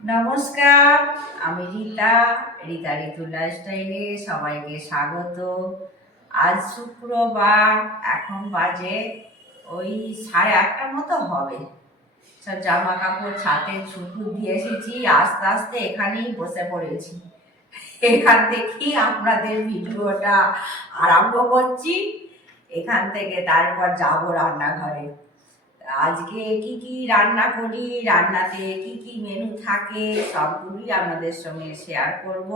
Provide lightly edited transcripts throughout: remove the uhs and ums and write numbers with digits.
নমস্কার, আমি রীতা ঋতু লাইফস্টাইলে সবাইকে স্বাগত। আজ শুক্রবার, এখন বাজে ওই 8:30 মতো হবে। সব জামা কাপড় ছাদে শুকনো দিয়ে এসেছি, আস্তে আস্তে এখানেই বসে পড়েছি। এখান থেকেই আপনাদের ভিডিওটা আরম্ভ করছি। এখান থেকে তারপর যাবো রান্নাঘরে। আজকে কি কি রান্না করি, রান্নাতে কি কি মেনু থাকে, সবগুলি আপনাদের সঙ্গে শেয়ার করব।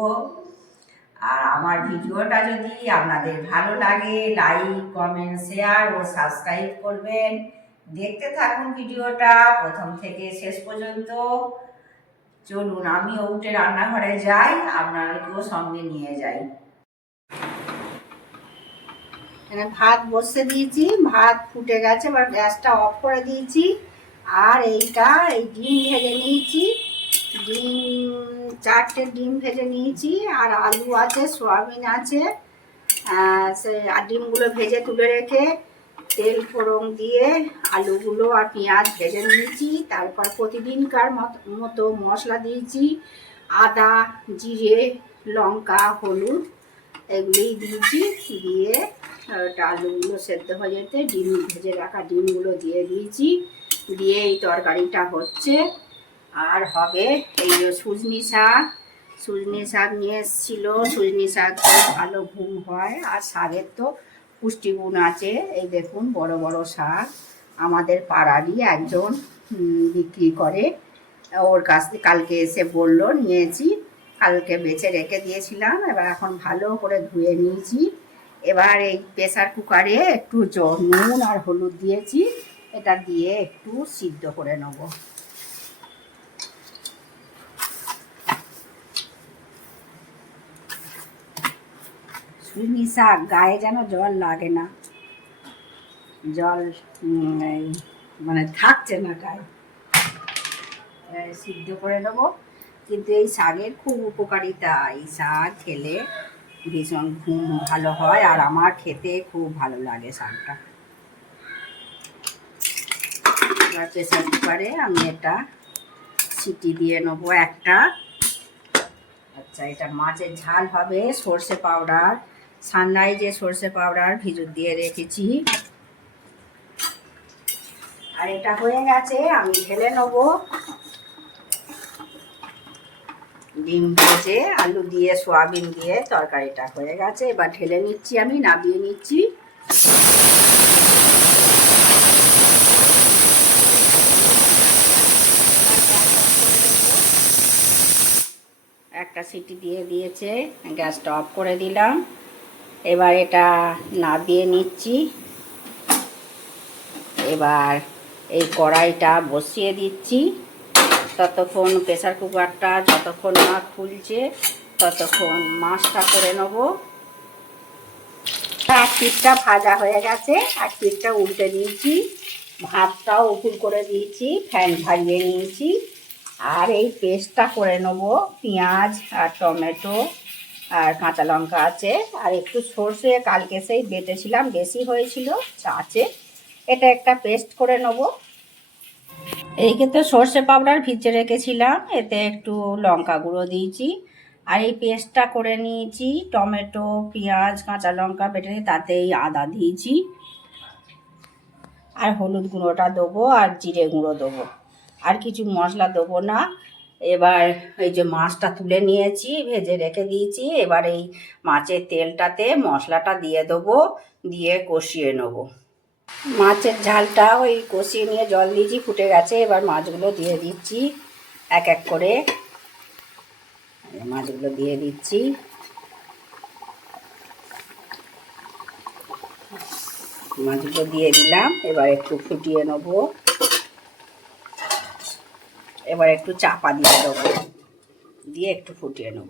আর আমার ভিডিওটা যদি আপনাদের ভালো লাগে, লাইক, কমেন্ট, শেয়ার ও সাবস্ক্রাইব করবেন। দেখতে থাকুন ভিডিওটা প্রথম থেকে শেষ পর্যন্ত। চলুন আমিও উঠে রান্নাঘরে যাই, আপনাদেরকেও সঙ্গে নিয়ে যাই। এখানে ভাত বসে দিয়েছি, ভাত ফুটে গেছে, এবার গ্যাসটা অফ করে দিয়েছি। আর এই ডিম ভেজে নিয়েছি, ডিম 4টে ডিম ভেজে নিয়েছি। আর আলু আছে, সয়াবিন আছে। আর ডিমগুলো ভেজে তুলে রেখে তেল ফোড়ন দিয়ে আলুগুলো আর পেঁয়াজ ভেজে নিয়েছি। তারপর প্রতিদিনকার মতো মশলা দিয়েছি, আদা, জিরে, লঙ্কা, হলুদ, এগুলোই দিয়েছি। দিয়ে আলুগুলো সেদ্ধ হয়ে যেতে ভেজে রাখা ডিমগুলো দিয়ে দিয়েছি। দিয়ে এই তরকারিটা হচ্ছে। আর হবে এই যে সুজনি শাক নিয়ে এসেছিল। সুজনি শাক ভালো ঘুম হয়, আর শাকের তো পুষ্টিগুণ আছে। এই দেখুন বড় বড় শাক, আমাদের পাড়ারই একজন বিক্রি করে। ওর কাছ থেকে কালকে এসে বললো, নিয়েছি। কালকে বেছে রেখে দিয়েছিলাম, এবার এখন ভালো করে ধুয়ে নিয়েছি। এবার এই প্রেসার কুকারে একটু নুন আর হলুদ দিয়েছি, এটা দিয়ে একটু সিদ্ধ করে নেব। সুজনি শাক গায়ে যেন জল লাগে না, জল মানে থাকছে না গায়ে। সিদ্ধ করে নেবো। কিন্তু এই শাকের খুব উপকারিতা, এই শাক খেলে ভীষণ ঘুম ভালো হয়, আর আমার খেতে খুব ভালো লাগে শাকটা। এবার প্রেসার কুকারে আমি এটা সিটি দিয়ে নেবো একটা। আচ্ছা, এটা মাছের ঝাল হবে, সর্ষে পাউডার, সানরাইজের সর্ষে পাউডার ভিজু দিয়ে রেখেছি। আর এটা হয়ে গেছে, আমি ঢেলে নেবো। ডিম ভেজে আলু দিয়ে সয়াবিন দিয়ে তরকারিটা হয়ে গেছে, এবার ঢেলে নিচ্ছি, আমি নামিয়ে নিচ্ছি। একটা সিটি দিয়ে দিয়েছে, গ্যাসটা অফ করে দিলাম। এবার এটা নামিয়ে নিচ্ছি। এবার এই কড়াইটা বসিয়ে দিচ্ছি। ততক্ষণ প্রেসার কুকারটা যতক্ষণ না খুলছে ততক্ষণ মাছটা করে নেব। এক পিঠটা ভাজা হয়ে গেছে, এক পিঠটা উল্টে দিয়েছি। ভাতটাও উপুর করে দিয়েছি, ফ্যান ঝারিয়ে নিয়েছি। আর এই পেস্টটা করে নেব, পেঁয়াজ আর টমেটো আর কাঁচা লঙ্কা আছে, আর একটু সর্ষে কালকে সেই বেটেছিলাম, বেশি হয়েছিল আছে। এটা একটা পেস্ট করে নেব। এই ক্ষেত্রে সর্ষে পাউডার ভিজে রেখেছিলাম, এতে একটু লঙ্কা গুঁড়ো দিয়েছি। আর এই পেস্টটা করে নিয়েছি, টমেটো, পেঁয়াজ, কাঁচা লঙ্কা বেটে তাতেই আদা দিয়েছি। আর হলুদ গুঁড়োটা দেবো, আর জিরে গুঁড়ো দেবো, আর কিছু মশলা দেবো না। এবার এই যে মাছটা তুলে নিয়েছি, ভেজে রেখে দিয়েছি, এবার এই মাছের তেলটাতে মশলাটা দিয়ে দেবো, দিয়ে কষিয়ে নেবো। মাছের ঝালটা ওই কষিয়ে নিয়ে জল দিয়েছি, ফুটে গেছে। এবার মাছগুলো দিয়ে দিচ্ছি এক এক করে। মাছগুলো দিয়ে দিচ্ছি। মাছগুলো দিয়ে দিলাম, এবার একটু ফুটিয়ে নেব। এবার একটু চাপা দিয়ে দেবো, দিয়ে একটু ফুটিয়ে নেব।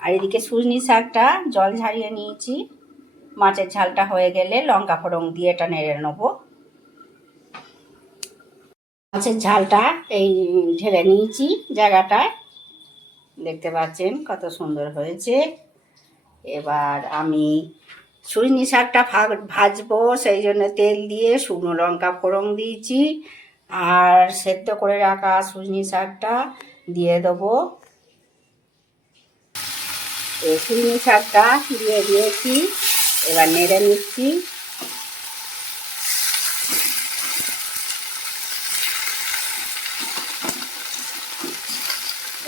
আর এদিকে সুজনি শাকটা জল ঝারিয়ে নিয়েছি। মাছের ঝালটা হয়ে গেলে লঙ্কা ফোড়ন দিয়ে এটা নেড়ে নেবো। মাছের ঝালটা এই ঢেলে নিয়েছি জায়গাটায়, দেখতে পাচ্ছেন কত সুন্দর হয়েছে। এবার আমি সুজনি শাকটা ভাজবো, সেই জন্য তেল দিয়ে শুকনো লঙ্কা ফোড়ন দিয়েছি, আর সেদ্ধ করে রাখা সজনে শাকটা দিয়ে দেবো। এই সজনে শাকটা দিয়ে দিয়েছি, এবার নেড়ে নিচ্ছি।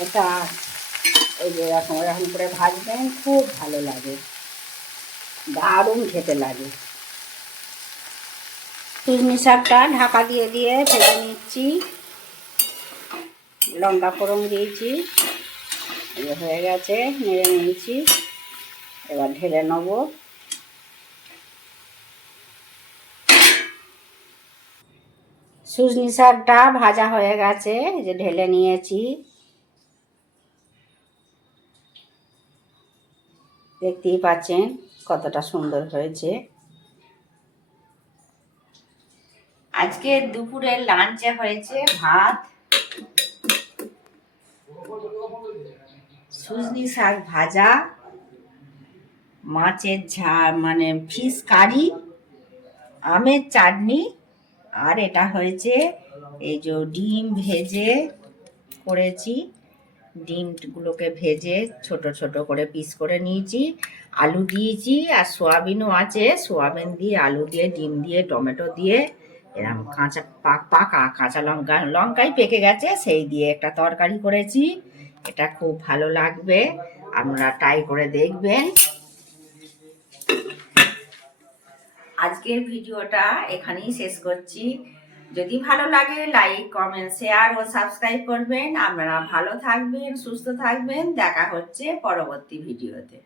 এটা এই যে এরকম এরকম করে ভাজবেন, খুব ভালো লাগে, দারুণ খেতে লাগে। সজনে শাকটা ঢাকা দিয়ে দিয়ে ভেজে নিচ্ছি। লঙ্কা ফোড়ন দিয়েছি, হয়ে গেছে, নেড়ে নিয়েছি। এবার ঢেলে নেব। সজনে শাকটা ভাজা হয়ে গেছে, যে ঢেলে নিয়েছি। দেখতেই পাচ্ছেন কতটা সুন্দর হয়েছে। আজকে দুপুরের লাঞ্চে হয়েছে ভাত, সজনে শাক ভাজা, মাছের ঝাল মানে ফিশ কারি, আমের চাটনি, আর এটা হয়েছে এই যে ডিম ভেজে করেছি। ডিমগুলোকে ভেজে ছোট ছোট করে পিস করে নিয়েছি, আলু দিয়েছি, আর সোয়াবিনও আছে। সোয়াবিন দিয়ে, আলু দিয়ে, ডিম দিয়ে, টমেটো দিয়ে, এরকম কাঁচা পাকা কাঁচা লঙ্কাই পেকে গেছে, সেই দিয়ে একটা তরকারি করেছি। এটা খুব ভালো লাগবে, আপনারা ট্রাই করে দেখবেন। আজকের ভিডিওটা এখানেই শেষ করছি। যদি ভালো লাগে লাইক, কমেন্ট, শেয়ার ও সাবস্ক্রাইব করবেন। আপনারা ভালো থাকবেন, সুস্থ থাকবেন। দেখা হচ্ছে পরবর্তী ভিডিওতে।